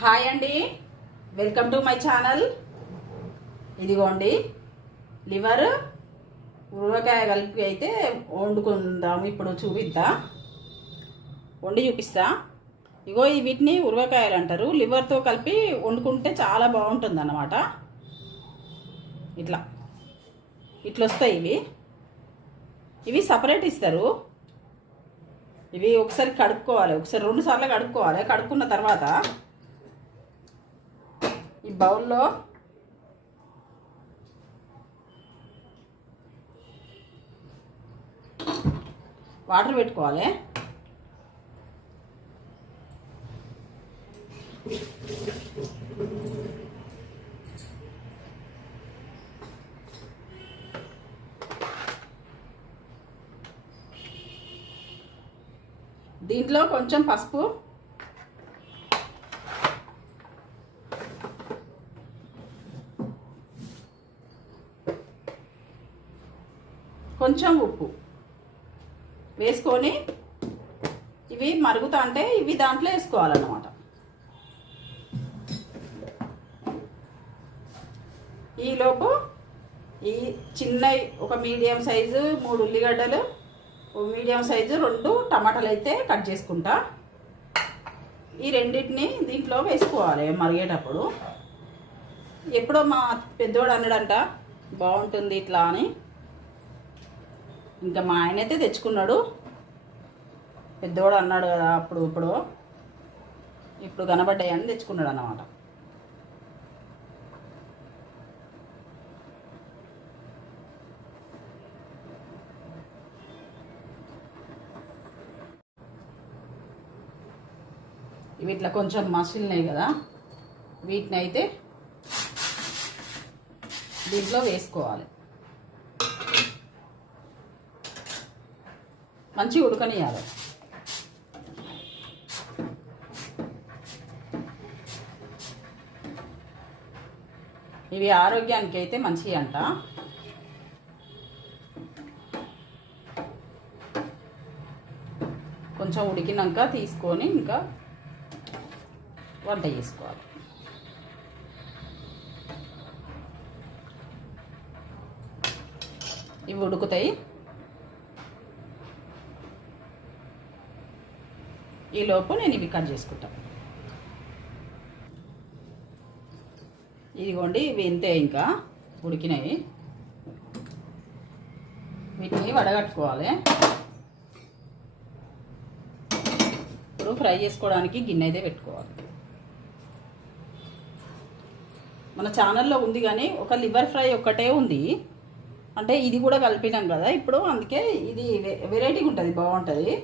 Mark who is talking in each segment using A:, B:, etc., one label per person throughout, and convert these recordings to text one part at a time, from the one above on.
A: Hi అండి. Welcome to my channel. ఇదిగోండి. Liver ఉరవకాయ కలిపి అయితే వండుకుందాం. ఇప్పుడు చూపిద్దా? వండి చూపిస్తా. ఇగో వీటిని ఉరవకాయలు అంటారు. లివర్తో కలిపి వండుకుంటే చాలా బాగుంటుంది అన్నమాట ఇట్లా. ఇట్లా వస్తాయి ఇవి. ఇవి సపరేట్ ఇస్తారు. ఇవి ఒకసారి కడుక్కోవాలి. ఒకసారి రెండు సార్లు కడుక్కోవాలి. కడుక్కున్న తర్వాత ఈ బౌల్లో. వాటర్ పెట్టుకోవాలి. దీంట్లో కొంచెం పసుపు కొంచెం ఉప్పు వేసుకొని ఇవి మరుగుతా అంటే ఇవి దాంట్లో వేసుకోవాలన్నమాట. ఈలోపు ఈ చిన్న ఒక మీడియం సైజు మూడు ఉల్లిగడ్డలు మీడియం సైజు రెండు టమాటాలు అయితే కట్ చేసుకుంటా. ఈ రెండింటిని దీంట్లో వేసుకోవాలి మరిగేటప్పుడు. ఎప్పుడో మా పెద్దోడు అన్నాడంట బాగుంటుంది ఇట్లా అని. ఇంకా మా ఆయన అయితే తెచ్చుకున్నాడు. పెద్దోడు అన్నాడు కదా అప్పుడు ఇప్పుడు. ఇప్పుడు కనబడ్డాయని తెచ్చుకున్నాడు అన్నమాట. ఇవి ఇట్లా కొంచెం మసిలినాయి కదా. వీటిని అయితే దీంట్లో వేసుకోవాలి. మంచి ఉడకనియాలి ఇవి ఆరోగ్యానికి అయితే మంచివి అంట కొంచెం ఉడికినాక తీసుకొని ఇంకా వంట చేసుకోవాలి. ఇవి ఉడుకుతాయి. ఈలోపు నేను ఇవి కట్ చేసుకుంటాను ఇదిగోండి ఇవి ఇంతే ఇంకా ఉడికినాయి. వీటిని వడగట్టుకోవాలి. ఇప్పుడు ఫ్రై చేసుకోవడానికి గిన్నె అయితే పెట్టుకోవాలి. మన ఛానల్లో ఉంది కానీ ఒక లివర్ ఫ్రై ఒక్కటే ఉంది. అంటే ఇది కూడా కలిపినాం కదా ఇప్పుడు అందుకే ఇది వెరైటీగా ఉంటుంది బాగుంటుంది.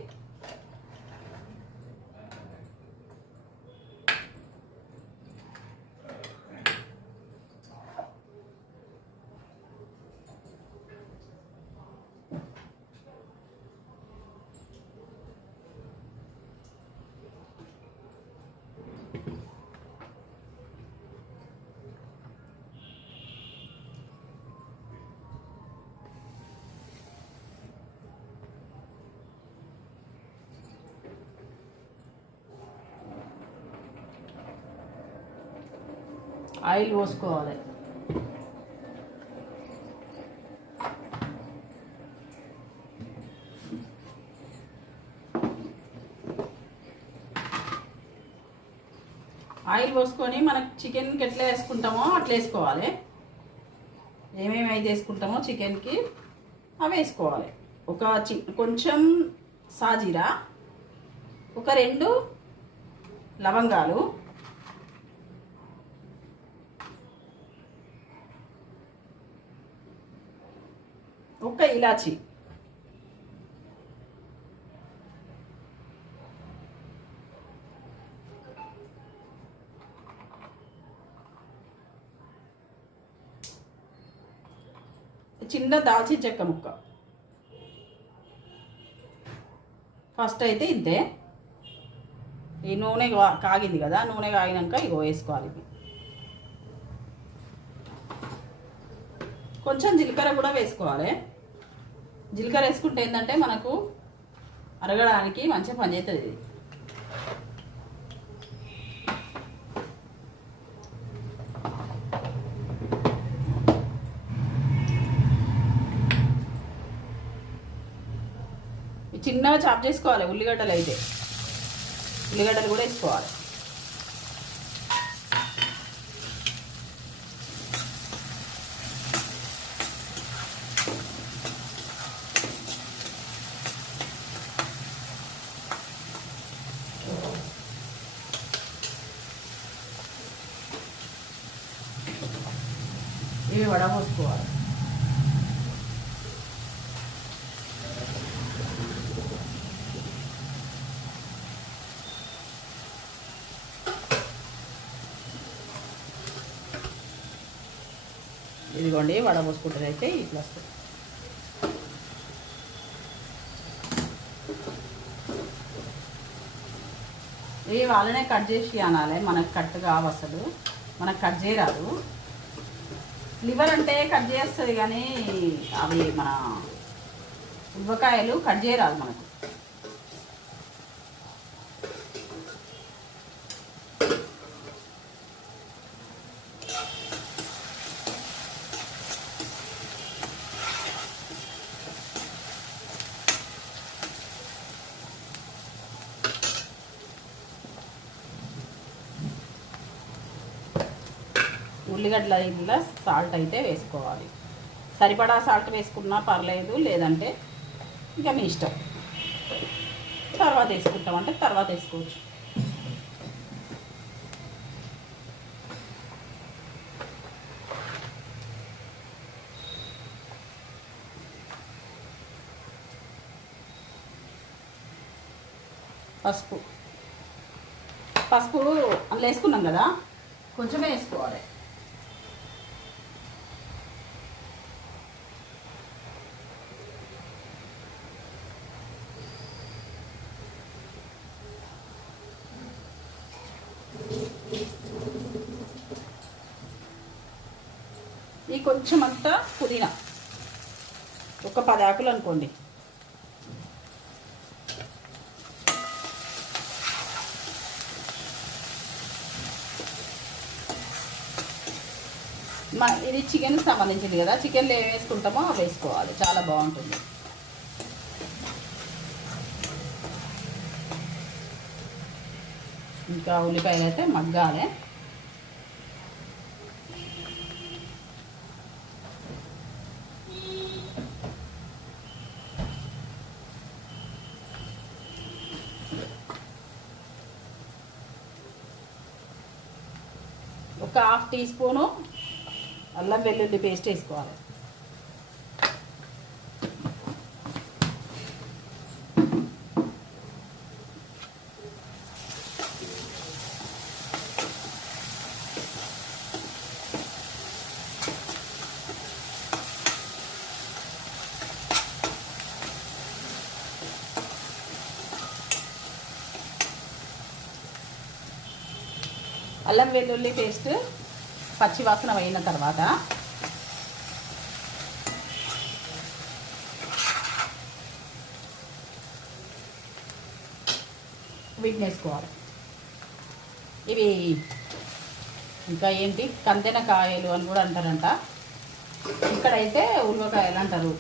A: ఆయిల్ పోసుకోవాలి. ఆయిల్ పోసుకొని మనకు చికెన్కి ఎట్లా వేసుకుంటామో అట్లా వేసుకోవాలి. ఏమేమి అయితే వేసుకుంటామో చికెన్కి అవి వేసుకోవాలి. ఒక చి కొంచెం సాజీరా ఒక రెండు లవంగాలు ఒక్క ఇలాచి. చిన్న దాల్చిన చెక్క ముక్క. ఫస్ట్ అయితే ఇంతే ఈ నూనె కాగింది కదా నూనె కాగినాక ఇగో వేసుకోవాలి కొంచెం జీలకర్ర కూడా వేసుకోవాలి. జీలకర్ర వేసుకుంటే ఏంటంటే మనకు అరగడానికి మంచిగా పనిచేస్తుంది ఇది. చిన్నగా చాప్ చేసుకోవాలి ఉల్లిగడ్డలు అయితే. ఉల్లిగడ్డలు కూడా వేసుకోవాలి. ఇదిగోండి వడపోసుకుంటారు అయితే ఇట్లా వస్తుంది ఇవి వాళ్ళనే కట్ చేసి అనాలి మనకు కట్ కావు అసలు. మనకు కట్ చేయరాదు. లివర్ అంటే కట్ చేస్తుంది కానీ అవి మన ఉల్వకాయలు కట్ చేయరాదు మనకు. ఉల్లిగడ్డల ఇంట్లో సాల్ట్ అయితే వేసుకోవాలి. సరిపడా సాల్ట్ వేసుకున్నా పర్లేదు లేదంటే ఇంకా మీ ఇష్టం. తర్వాత వేసుకుంటామంటే తర్వాత వేసుకోవచ్చు. పసుపు. పసుపు అందులో వేసుకున్నాం కదా? కొంచెమే వేసుకోవాలి. కొంచెం అంతా పుదీనా. ఒక పది ఆకులు అనుకోండి. మా ఇది చికెన్ సంబంధించింది కదా చికెన్లో ఏం వేసుకుంటామో అవి వేసుకోవాలి. చాలా బాగుంటుంది. ఇంకా ఉల్లిపాయలు అయితే మగ్గాలే ఒక హాఫ్ టీ స్పూను అల్లం వెల్లుల్లి పేస్ట్ వేసుకోవాలి. అల్లం వెల్లుల్లి పేస్ట్ పచ్చి వాసన అయిన తర్వాత వీటిని వేసుకోవాలి ఇవి ఇంకా ఏంటి? కందెన కాయలు అని కూడా అంటారంట. ఇక్కడైతే ఉల్వకాయలు అంటారు.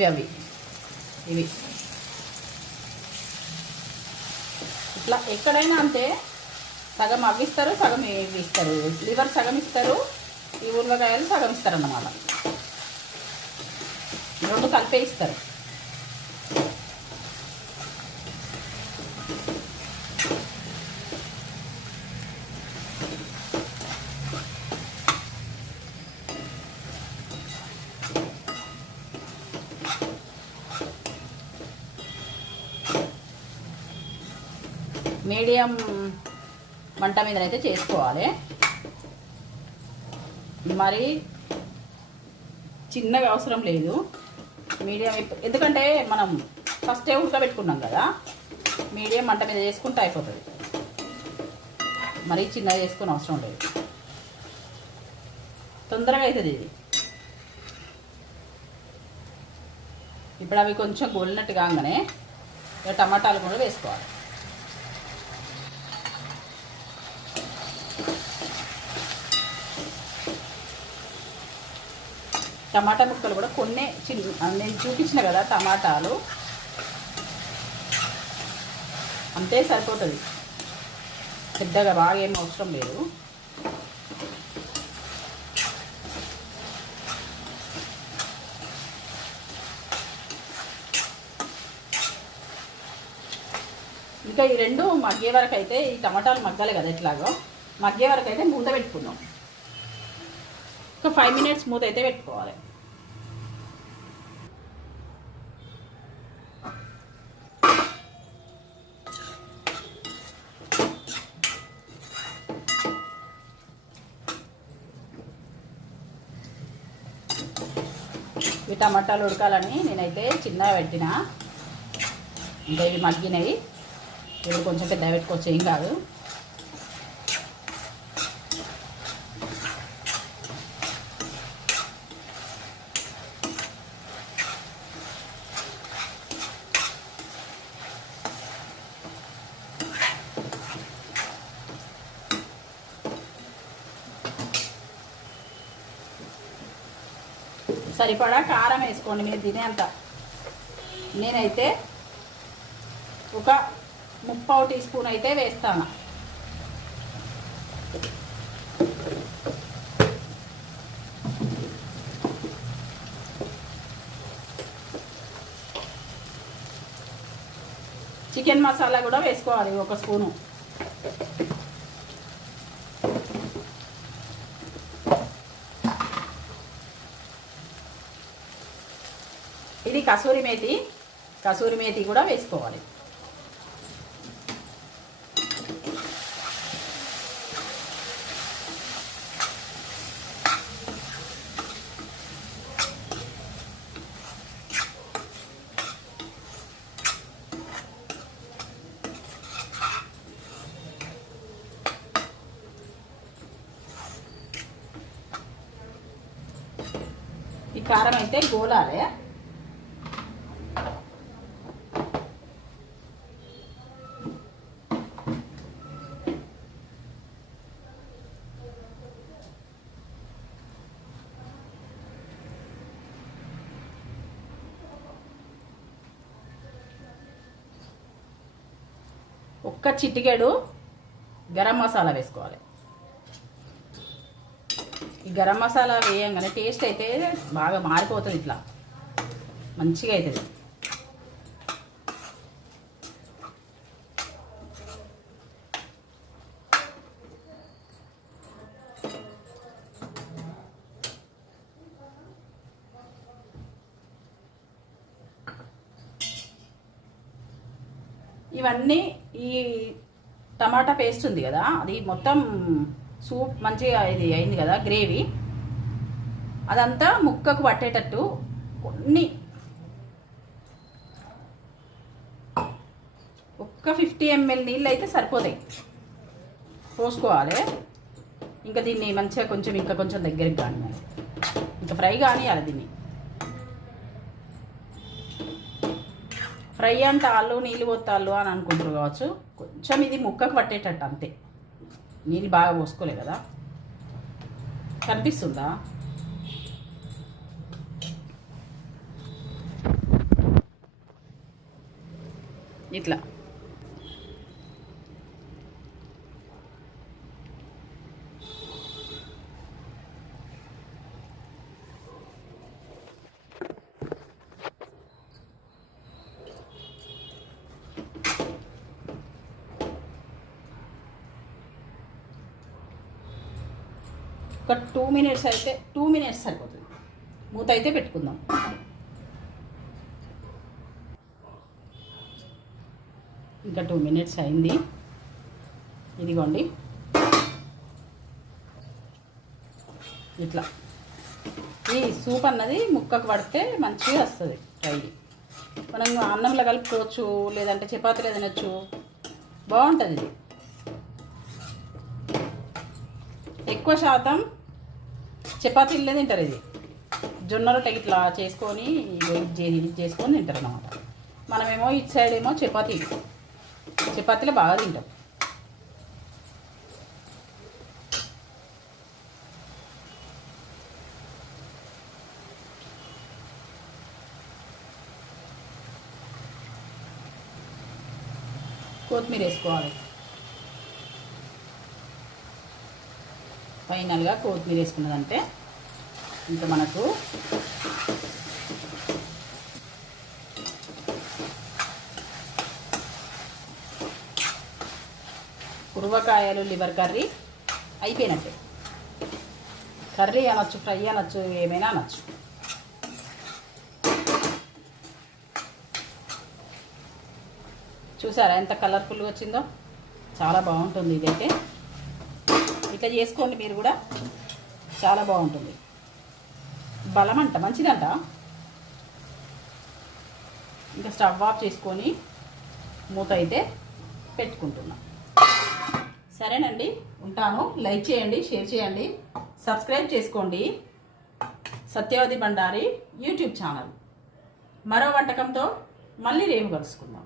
A: ఇవి అవి. ఇవి. ఇట్లా ఎక్కడైనా అంతే సగం అవి ఇస్తారు సగం ఇవి ఇస్తారు. లివర్ సగం ఇస్తారు ఈ ఉర్లకాయలు సగం ఇస్తారు అన్నమాట రెండు కలిపే ఇస్తారు. మీడియం మంట మీద అయితే చేసుకోవాలి. మరి చిన్నగా అవసరం లేదు. మీడియం ఎందుకంటే మనం ఫస్టే ఉడకబెట్టుకున్నాం కదా మీడియం మంట మీద చేసుకుంటే అయిపోతుంది. మరీ చిన్నగా చేసుకుని అవసరం లేదు. తొందరగా అవుతుంది ఇది. ఇప్పుడు అవి కొంచెం గోలినట్టు కాగానే ఇక టమాటాలు కూడా వేసుకోవాలి. టమాటా ముక్కలు కూడా కొన్ని చిన్న నేను చూపించిన కదా టమాటాలు. అంతే సరిపోతుంది. పెద్దగా బాగా ఏం అవసరం లేదు. ఇంకా ఈ రెండు మగ్గే వరకు అయితే ఈ టమాటాలు మగ్గాలి కదా ఎట్లాగో. మగ్గే వరకు అయితే మూత పెట్టుకున్నాం ఒక ఫైవ్ మినిట్స్ మూత అయితే పెట్టుకోవాలి. ఈ టమాటాలు ఉడకాలని నేనైతే చిన్నగా పెట్టిన. ఇంకా ఇవి మగ్గినాయి ఇవి కొంచెం పెద్ద పెట్టుకోవచ్చు ఏం కాదు. సరిపడా కారం వేసుకోండి మీరు తినేంత నేనైతే ఒక ముప్పావు టీ స్పూన్ అయితే వేస్తాను. చికెన్ మసాలా కూడా వేసుకోవాలి ఒక స్పూను ఇది కసూరి మేతి కసూరి మేతి కూడా వేసుకోవాలి. ఈ కారం అయితే గోలాలే. ఒక్క చిటికెడు గరం మసాలా వేసుకోవాలి. ఈ గరం మసాలా వేయంగానే టేస్ట్ అయితే బాగా మారిపోతుంది ఇట్లా. మంచిగా అవుతుంది. ఇవన్నీ ఈ టమాటా పేస్ట్ ఉంది కదా అది మొత్తం సూప్ మంచిగా ఇది అయింది కదా గ్రేవీ. అదంతా ముక్కకు పట్టేటట్టు కొన్ని ఒక్క ఫిఫ్టీ ఎంఎల్ నీళ్ళు అయితే సరిపోతాయి. పోసుకోవాలి. ఇంకా దీన్ని మంచిగా కొంచెం ఇంకా కొంచెం దగ్గరికి కానీ ఇంకా ఫ్రై కానియాలి దీన్ని. ఫ్రై అంటే ఆలు నీళ్ళు పోతాళ్ళు అని అనుకుంటారు కావచ్చు. కొంచెం ఇది ముక్కకు పట్టేటట్టు అంతే. నీళ్ళు బాగా పోసుకోలే కదా. కనిపిస్తుందా? ఇట్లా. ఒక టూ మినిట్స్ అయితే టూ మినిట్స్ సరిపోతుంది. మూత అయితే పెట్టుకుందాం. ఇంకా టూ మినిట్స్ అయింది. ఇదిగోండి. ఇట్లా. ఈ సూప్ అన్నది ముక్కకు పడితే మంచిగా వస్తుంది ఫ్రై. మనం అన్నంలో కలుపుకోవచ్చు లేదంటే చపాతీలో తినచ్చు. బాగుంటుంది ఇది. ఎక్కువ శాతం చపాతీలే తింటారు ఇది. జొన్న రొట్టె ఇట్లా చేసుకొని చేసుకొని తింటారు అనమాట మనమేమో ఇటు సైడ్ ఏమో చపాతీ చపాతీలు బాగా తింటాం. కొత్తిమీర వేసుకోవాలి ఫైనల్గా కొత్తిమీర వేసుకున్నదంటే ఇంకా మనకు ఉరవకాయలు లివర్ కర్రీ అయిపోయినట్టే. కర్రీ అనొచ్చు ఫ్రై అనొచ్చు ఏమైనా అనొచ్చు. చూసారా ఎంత కలర్ఫుల్గా వచ్చిందో? చాలా బాగుంటుంది ఇదైతే. ఇట్లా చేసుకోండి మీరు కూడా. చాలా బాగుంటుంది. బలం అంట మంచిదంట. ఇంకా స్టవ్ ఆఫ్ చేసుకొని మూత అయితే పెట్టుకుంటున్నాం. సరేనండి ఉంటాను. లైక్ చేయండి షేర్ చేయండి. సబ్స్క్రైబ్ చేసుకోండి. Satyavathi Bandari YouTube channel. మరో వంటకంతో మళ్ళీ రేపు కలుసుకుందాం.